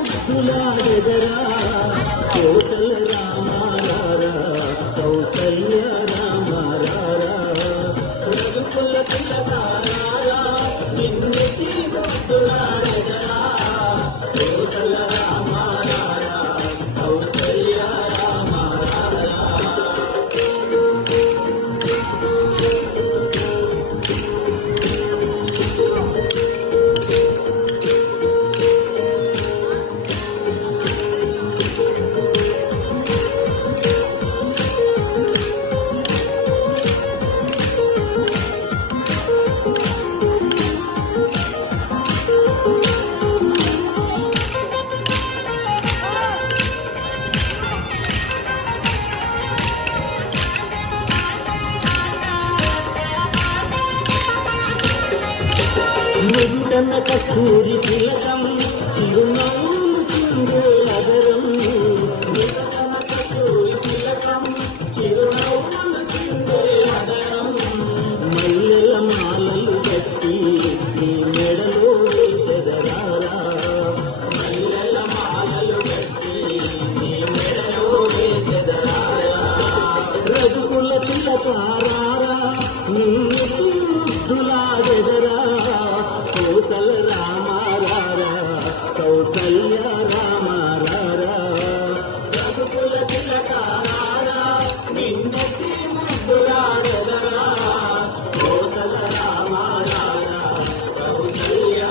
ముద్దులాడెదరా కోసల రామారా కౌసల్య రామారా రఘుకుల తిలకారా నిన్నెత్తి ముద్దులాడెదరా కోసల రామారా కౌసల్య మృదుడన్న కస్తూరి తిలకం చిరునవ్వులు చిందే అదరం మృదుడన్న కస్తూరి తిలకం చిరునవ్వులు చిందే అదరం మల్లెల మాలలు కట్టి నీ మెడలో వేసెదరారా మల్లెల మాలలు కట్టి నీ మెడలో వేసెదరారా రఘుకుల తిలకారా నిన్నెత్తి ముద్దులాడెదరా కౌసల రామారా కౌసల్య రామారా రఘుకుల తిలకారా నిన్నెత్తి ముద్దులాడెదరా కౌసల రామారా కౌసల్య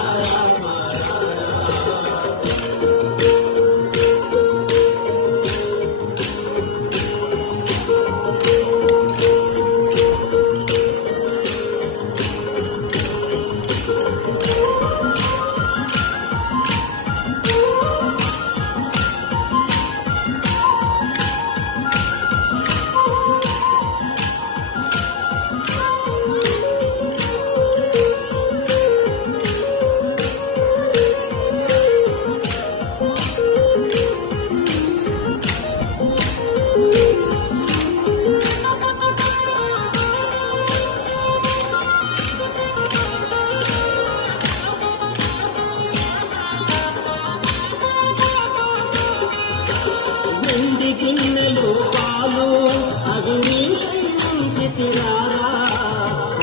గిన్నెలో పాలు అవి నీకై ఉంచితిరారా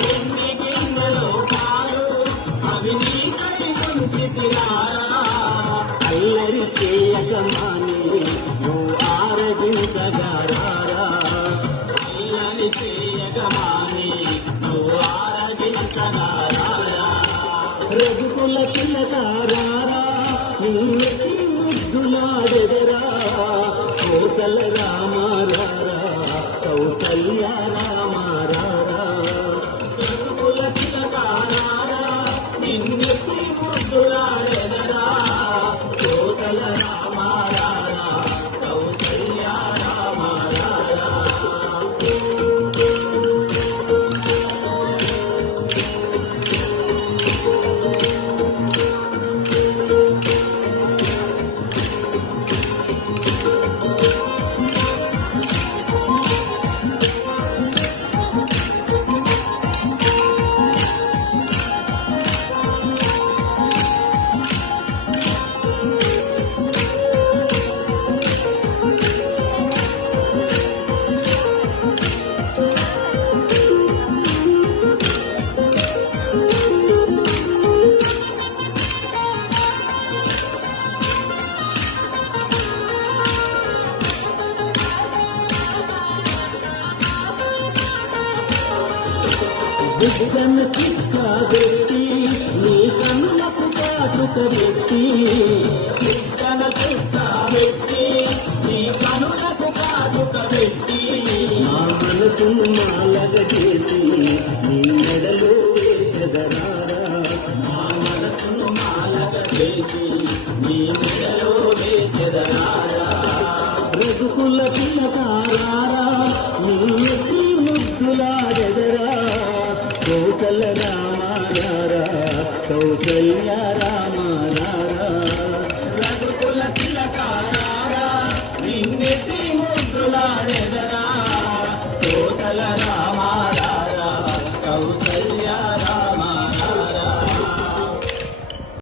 వెండి గిన్నెలో పాలు అవి నీకై ఉంచితిరారా అల్లరి చేయగమాని నువ్వు ఆరగించగారారా అల్లరి చేయగమాని నువ్వు ఆరగించగారారా రఘుకుల తిలకారా నిన్నెత్తి ముద్దులాడెదరా కౌసల రామారా కౌసల్య రామారా రఘుకుల తిలకారా నిన్నెత్తి ముద్దులాడెదరా కౌసల రామారా కౌసల్య రామారా బిడ్డన చిక్క పెట్టి నీ కన్నులకు కాటుక పెట్టి బిడ్డన చిక్క పెట్టి నీ కన్నులకు కాటుక పెట్టి నా మనసును మాలగ చేసి నీ మెడలో వేసెదరారా నా మనసును మాలగ చేసి నీ మెడలో వేసెదరా